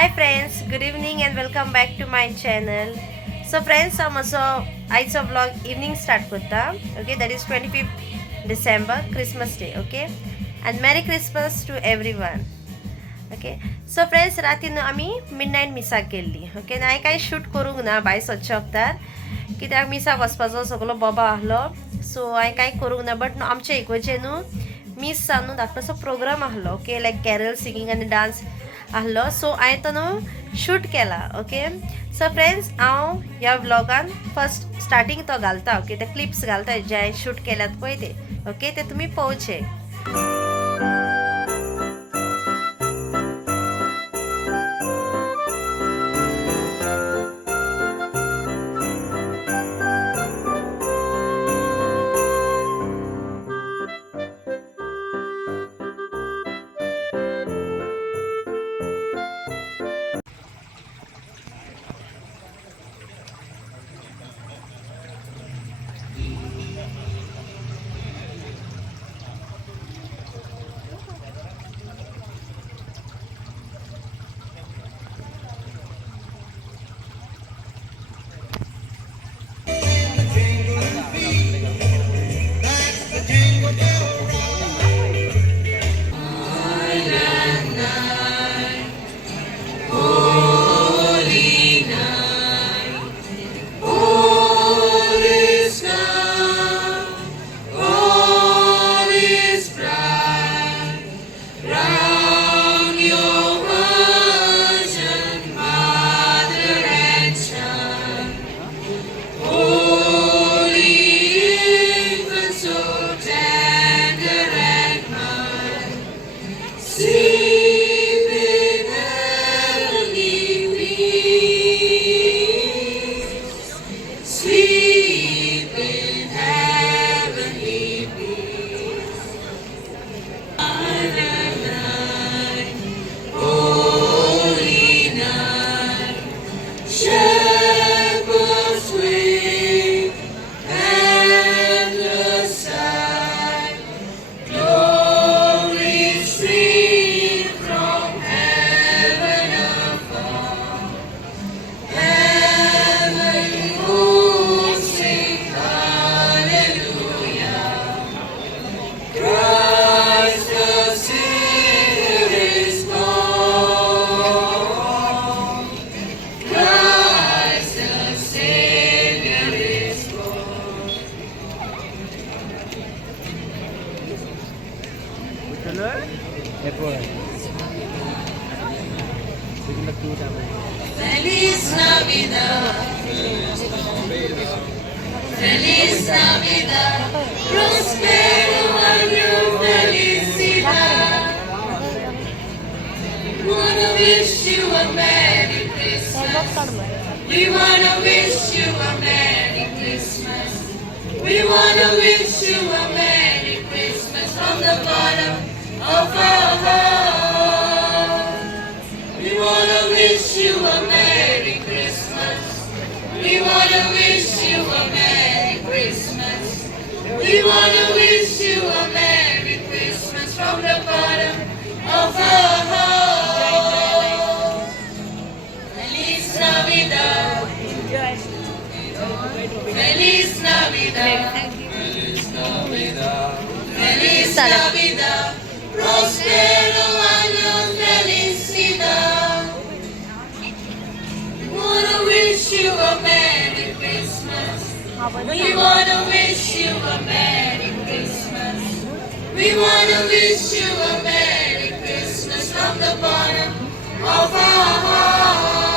Hi friends, good evening and welcome back to my channel. So friends, हांव म्हजो आयचो vlog evening start करता. Okay, that is 25th December, Christmas Day. Okay, and Merry Christmas to everyone. Okay so friends रातीन आमी midnight मिसाक गेल्ली. Okay हांवें कांय शूट करूंक ना भायर सदच्या वखदार कित्याक मिसाक वचपाचो सगलो बोबो आहलो. सो हांवें कांय करूंक ना. बट आमचे इगोर्जे न्हू मिस न्हू धाकटोसो प्रोग्राम आहलो. ओके लायक कॅरल सिंगींग आनी डान्स आहलो. सो हांवें तो न्हू शूट केला. ओके सो फ्रेंड्स हांव ह्या व्लॉगान फर्स्ट स्टार्टींग तो घालता. ओके ते क्लिप्स घालता जे हांवें शूट केल्यात पळय ते. ओके ते तुमी पळोवचे. Feliz Navidad, Feliz Navidad, prospero año, felicidad. We wanna wish you a Merry Christmas. We wanna wish you a Merry Christmas. We wanna wish you a Merry Christmas from the bottom of our heart. We wanna wish you a Merry Christmas. We wanna wish you a Merry Christmas. We wanna wish you a Merry Christmas from the bottom of our heart. Feliz Navidad. Feliz Navidad. Feliz Navidad. Feliz Navidad. Prospero año, felicidad. We wanna wish you a Merry Christmas. We wanna wish you a Merry Christmas. We wanna wish you a Merry Christmas from the bottom of our heart.